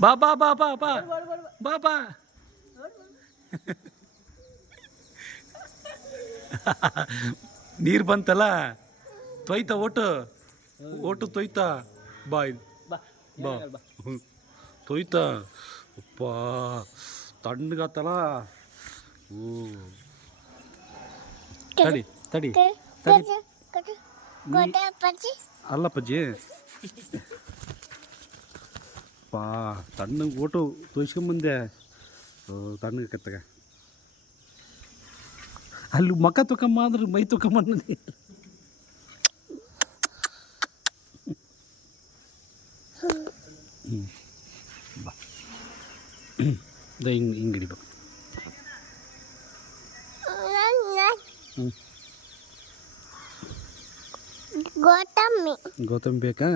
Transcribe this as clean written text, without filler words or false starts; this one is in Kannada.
ಬಾ ಬಾ ಬಾ ಬಾ ಬಾ ಬಾ ಬಾ ನೀರು ಬಂತಲ್ಲ ತೊಯ್ತಾ ಓಟು ತೊಯ್ತಾ ಬಾ ಬಾ ತೊಯ್ತಾ ಅಪ್ಪ ತಣ್ಣಗಾತಲ್ಲ ಓ ತಡಿ ತಡಿ ತಡಿ ಅಲ್ಲ ಪಜ್ಜಿ ಪಾ ತಣ್ಣಗೆ ಓಟು ತೋಯ್ಸ್ಕೊಂಬಂದೆ ತಣ್ಣಗೆ ಕತ್ತಗ ಅಲ್ಲಿ ಮಕ ತೊಗೊಂಬ ಅಂದ್ರೆ ಮೈ ತೊಗೊಂಬಂದ ಬಾ ಹಿಂಗೆ ಹಿಡಿಬೇಕು ಗೋತಂಬಿ ಗೋತಂಬಿ ಬೇಕಾ